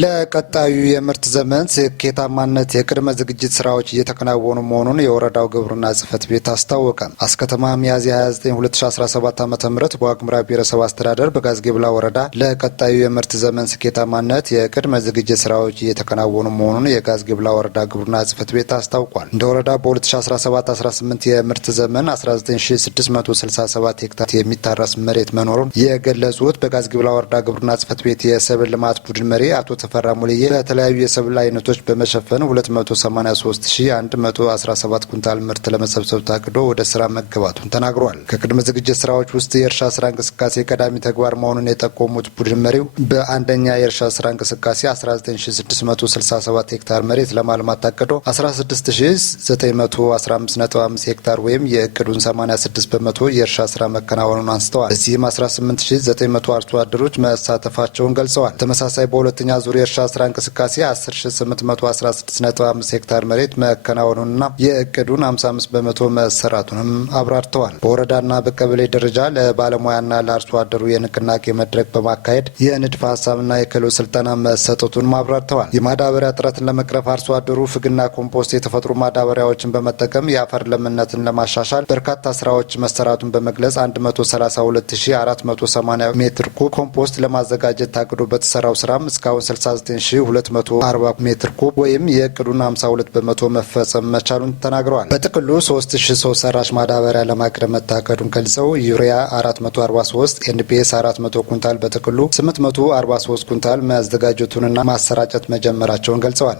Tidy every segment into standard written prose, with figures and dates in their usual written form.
ለቀጣዩ የምርት ዘመን ስኬታማነት የቅድመ ዝግጅት ስራዎች እየተከናወኑ መሆኑን የወረዳው ግብርና ጽሕፈት ቤት አስታወቀ። አስከተማ ሚያዝያ 29 2017 ዓ.ም በዋግኽምራ ብሔረሰብ አስተዳደር በጋዝጊብላ ወረዳ ለቀጣዩ የምርት ዘመን ስኬታማነት የቅድመ ዝግጅት ስራዎች እየተከናወኑ መሆኑን የጋዝጊብላ ወረዳ ግብርና ጽሕፈት ቤት አስታውቋል። እንደ ወረዳ በ2017-18 የምርት ዘመን 19667 ሄክታር የሚታረስ መሬት መኖሩን የገለጹት በጋዝጊብላ ወረዳ ግብርና ጽሕፈት ቤት የሰብል ልማት ቡድን መሪ አቶ ተፈራ ሙልዬ በተለያዩ የሰብል አይነቶች በመሸፈን 283117 ኩንታል ምርት ለመሰብሰብ ታቅዶ ወደ ስራ መገባቱን ተናግሯል። ከቅድመ ዝግጅት ስራዎች ውስጥ የእርሻ ስራ እንቅስቃሴ ቀዳሚ ተግባር መሆኑን የጠቆሙት ቡድን መሪው በአንደኛ የእርሻ ስራ እንቅስቃሴ 19667 ሄክታር መሬት ለማልማት ታቅዶ 16915.5 ሄክታር ወይም የእቅዱን 86 በመቶ የእርሻ ስራ መከናወኑን አንስተዋል። እዚህም 18900 አርሶ አደሮች መሳተፋቸውን ገልጸዋል። ተመሳሳይ በሁለተኛ ዙር የእርሻ ስራ እንቅስቃሴ 10816.5 ሄክታር መሬት መከናወኑንና የእቅዱን 55 በመቶ መሰራቱንም አብራርተዋል። በወረዳና በቀበሌ ደረጃ ለባለሙያና ለአርሶ አደሩ የንቅናቄ መድረክ በማካሄድ የንድፈ ሀሳብና የክህሎት ስልጠና መሰጠቱን አብራርተዋል። የማዳበሪያ እጥረትን ለመቅረፍ አርሶ አደሩ ፍግና ኮምፖስት የተፈጥሮ ማዳበሪያዎችን በመጠቀም የአፈር ለምነትን ለማሻሻል በርካታ ስራዎች መሰራቱን በመግለጽ 132480 ሜትር ኩብ ኮምፖስት ለማዘጋጀት ታቅዶ በተሰራው ስራም እስካሁን 69240 ሜትር ኩብ ወይም የእቅዱን 52 በመቶ መፈጸም መቻሉን ተናግረዋል። በጥቅሉ 3000 ሰው ሰራሽ ማዳበሪያ ለማቅረብ መታቀዱን ገልጸው ዩሪያ 443፣ ኤንፒኤስ 400 ኩንታል በጥቅሉ 843 ኩንታል መዘጋጀቱንና ማሰራጨት መጀመራቸውን ገልጸዋል።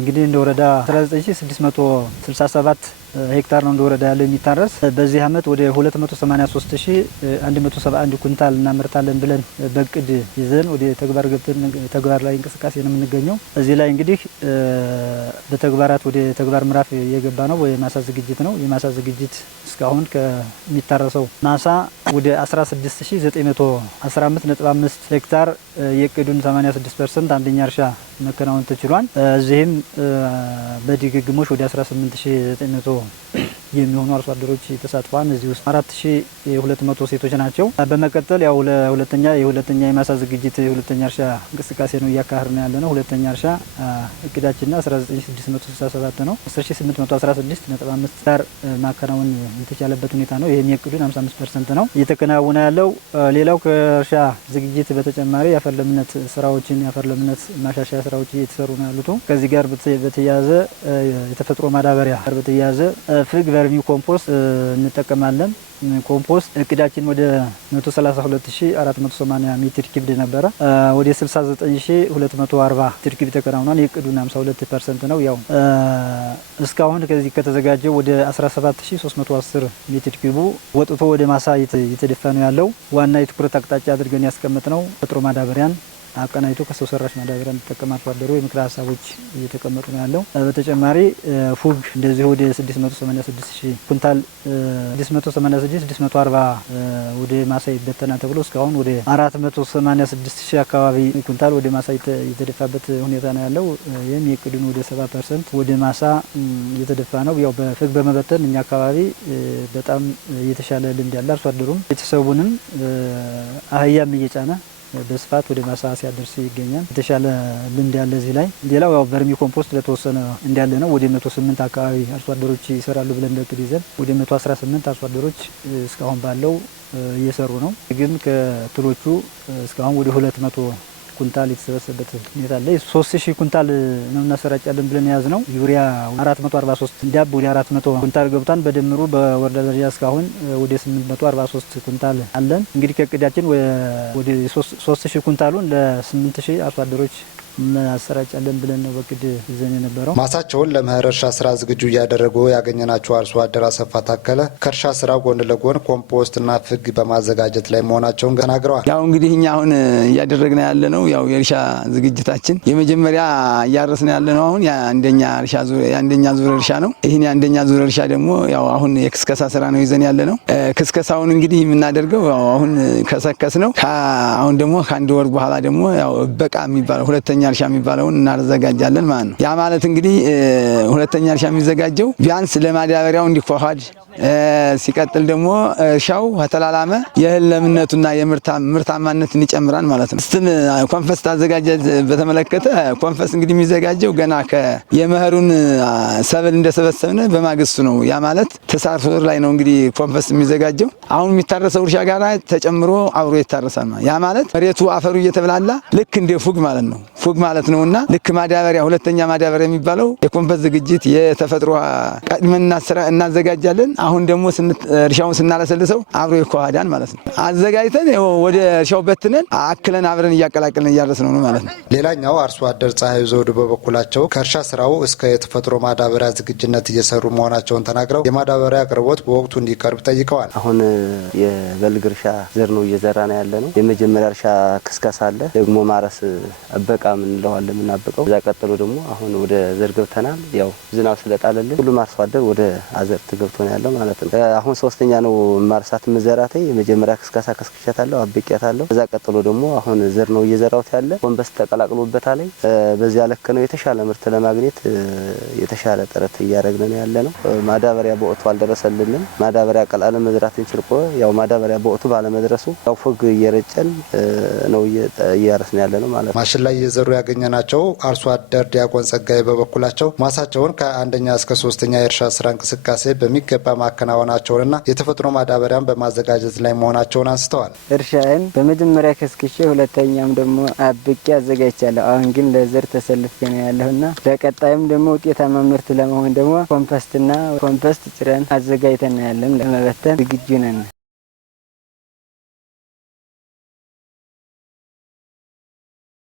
እንግዲህ እንደ ወረዳ 19667 ሄክታር ነው እንደ ወረዳ ያለው የሚታረስ። በዚህ አመት ወደ 283171 ኩንታል እናመርታለን ብለን በእቅድ ይዘን ወደ ተግባር ገብተን ተግባር ላይ እንቅስቃሴ ነው የምንገኘው። እዚህ ላይ እንግዲህ በተግባራት ወደ ተግባር ምዕራፍ የገባ ነው የማሳ ዝግጅት ነው። የማሳ ዝግጅት እስካሁን ከሚታረሰው ማሳ ወደ 16915.5 ሄክታር የእቅዱን 86% አንደኛ እርሻ መከናወን ተችሏል። እዚህም በድግግሞሽ ወደ 18900 የሚሆኑ አርሶ አደሮች ተሳትፈዋል። እዚህ ውስጥ 4200 ሴቶች ናቸው። በመቀጠል ያው ለሁለተኛ የማሳ ዝግጅት የሁለተኛ እርሻ እንቅስቃሴ ነው እያካሄድን ያለ ነው። ሁለተኛ እርሻ እቅዳችን 19667 ነው። 10816.5 ሄክታር ማከናወን የተቻለበት ሁኔታ ነው። ይሄም የእቅዱን 55% ነው እየተከናወነ ያለው። ሌላው ከእርሻ ዝግጅት በተጨማሪ የአፈር ለምነት ስራዎችን የአፈር ለምነት ማሻሻያ ስራዎች እየተሰሩ ነው ያሉት። ከዚህ ጋር በተያያዘ የተፈጥሮ ማዳበሪያ ጋር በተያያዘ ፍግ ቨርሚ ኮምፖስት እንጠቀማለን። ኮምፖስት እቅዳችን ወደ 132480 ሜትር ኪዩብ ነበረ። ወደ 69240 ሜትር ኪዩብ ተከናውኗል። የእቅዱን 52% ነው። ያው እስካሁን ከዚህ ከተዘጋጀው ወደ 17310 ሜትር ኪዩብ ወጥቶ ወደ ማሳ እየተደፋ ነው ያለው። ዋና የትኩረት አቅጣጫ አድርገን ያስቀመጥነው ተፈጥሮ ማዳበሪያን አቀናይቶ ከሰው ሰራሽ ማዳበሪያ እንዲጠቀም አርሶ አደሩ የምክረ ሀሳቦች እየተቀመጡ ነው ያለው። በተጨማሪ ፉግ እንደዚህ ወደ 686000 ኩንታል 686640 ወደ ማሳ ይበተና ተብሎ እስካሁን ወደ 486000 አካባቢ ኩንታል ወደ ማሳ የተደፋበት ሁኔታ ነው ያለው። ይህም የእቅዱን ወደ 70% ወደ ማሳ እየተደፋ ነው። ያው በፍግ በመበተን እኛ አካባቢ በጣም የተሻለ ልምድ ያለ አርሶ አደሩም ቤተሰቡንም አህያም እየጫነ በስፋት ወደ ማሳ ሲያደርስ ይገኛል። የተሻለ ልምድ ያለ እዚህ ላይ። ሌላው ያው ቨርሚ ኮምፖስት ለተወሰነ እንዳለ ነው። ወደ 108 አካባቢ አርሶ አደሮች ይሰራሉ ብለን በእቅድ ይዘን ወደ 118 አርሶ አደሮች እስካሁን ባለው እየሰሩ ነው። ግን ከትሎቹ እስካሁን ወደ 200 ኩንታል የተሰበሰበበት ሁኔታ አለ። 3000 ኩንታል ነው እናሰራጫለን ብለን ያዝ ነው። ዩሪያ 443 ዳብ ወደ 400 ኩንታል ገብቷል። በድምሩ በወረዳ ደረጃ እስካሁን ወደ 843 ኩንታል አለን። እንግዲህ ከእቅዳችን ወደ 3000 ኩንታሉን ለ8000 አርሶ አደሮች እናሰራጫለን ብለን ነው በቅድ ይዘን የነበረው። ማሳቸውን ለመኸር እርሻ ስራ ዝግጁ እያደረጉ ያገኘናቸው አርሶ አደር አሰፋ ታከለ ከእርሻ ስራ ጎን ለጎን ኮምፖስትና ፍግ በማዘጋጀት ላይ መሆናቸውን ተናግረዋል። ያው እንግዲህ እኛ አሁን እያደረግን ያለ ነው ያው የእርሻ ዝግጅታችን የመጀመሪያ እያረስን ያለ ነው። አሁን የአንደኛ ዙር እርሻ ነው። ይህን የአንደኛ ዙር እርሻ ደግሞ ያው አሁን የክስከሳ ስራ ነው ይዘን ያለ ነው። ክስከሳውን እንግዲህ የምናደርገው ያው አሁን ከሰከስ ነው። አሁን ደግሞ ከአንድ ወር በኋላ ደግሞ ያው በቃ የሚባለው ሁለተኛ እርሻ የሚባለውን እናዘጋጃለን ማለት ነው። ያ ማለት እንግዲህ ሁለተኛ እርሻ የሚዘጋጀው ቢያንስ ለማዳበሪያው እንዲዋሃድ ሲቀጥል ደግሞ እርሻው ከተላላመ የእህል ለምነቱና የምርታማነትን ይጨምራል ማለት ነው። ኮንፈስት አዘጋጀት በተመለከተ ኮንፈስት እንግዲህ የሚዘጋጀው ገና የመኸሩን ሰብል እንደሰበሰብነ በማግስቱ ነው። ያ ማለት ተሳርሶ ላይ ነው እንግዲህ ኮንፈስት የሚዘጋጀው። አሁን የሚታረሰው እርሻ ጋር ተጨምሮ አብሮ ይታረሳል ማለት ያ ማለት መሬቱ አፈሩ እየተብላላ ልክ እንደ ፉግ ማለት ነው። ፉግ ማለት ነውና ልክ ማዳበሪያ ሁለተኛ ማዳበሪያ የሚባለው የኮንፈስት ዝግጅት የተፈጥሮ ቀድመን እናዘጋጃለን። አሁን ደግሞ እርሻውን ስናለሰልሰው አብሮ ይዋሃዳል ማለት ነው። አዘጋጅተን ወደ እርሻው በትነን አክለን አብረን እያቀላቀልን እያረስነው ነው ማለት ነው። ሌላኛው አርሶ አደር ፀሐዩ ዘውዱ በበኩላቸው ከእርሻ ስራው እስከ የተፈጥሮ ማዳበሪያ ዝግጅነት እየሰሩ መሆናቸውን ተናግረው የማዳበሪያ አቅርቦት በወቅቱ እንዲቀርብ ጠይቀዋል። አሁን የበልግ እርሻ ዘር ነው እየዘራ ነው ያለ ነው። የመጀመሪያ እርሻ ክስከሳ አለ፣ ደግሞ ማረስ አበቃ ምንለዋለን የምናበቀው። እዛ ቀጥሎ ደግሞ አሁን ወደ ዘር ገብተናል። ያው ዝናብ ስለጣለልን ሁሉም አርሶ አደር ወደ አዘርት ገብቶ ነው ያለው ማለት ነው። አሁን ሶስተኛ ነው ማርሳት መዘራቴ። የመጀመሪያ ክስከሳ ከስክሻታለሁ፣ አብቄያታለሁ። እዛ ቀጥሎ ደግሞ አሁን ዘር ነው እየዘራሁት ያለ። ኮንፈስት ተቀላቅሎበታል። በዚያ ልክ ነው የተሻለ ምርት ለማግኘት የተሻለ ጥረት እያደረግን ነው ያለ ነው። ማዳበሪያ በወቅቱ አልደረሰልንም። ማዳበሪያ ቀላል መዝራት እንችልቆ ያው ማዳበሪያ በወቅቱ ባለመድረሱ ያው ፎግ እየረጨን ነው እያረስን ያለ ነው ማለት ነው። ማሽን ላይ እየዘሩ ያገኘናቸው አርሶ አደር ዲያቆን ጸጋዬ በበኩላቸው ማሳቸውን ከአንደኛ እስከ ሶስተኛ የእርሻ ስራ እንቅስቃሴ በሚገባ ማከናወናቸውንና የተፈጥሮ ማዳበሪያን በማዘጋጀት ላይ መሆናቸውን አንስተዋል። እርሻን በመጀመሪያ ከስክሼ ሁለተኛም ደግሞ አብቄ አዘጋጅቻለሁ። አሁን ግን ለዘር ተሰልፌ ነው ያለሁና ለቀጣይም ደግሞ ውጤታማ ምርት ለመሆን ደግሞ ኮምፖስት ጭረን አዘጋጅተን ያለን ለመበተን ዝግጁ ነን።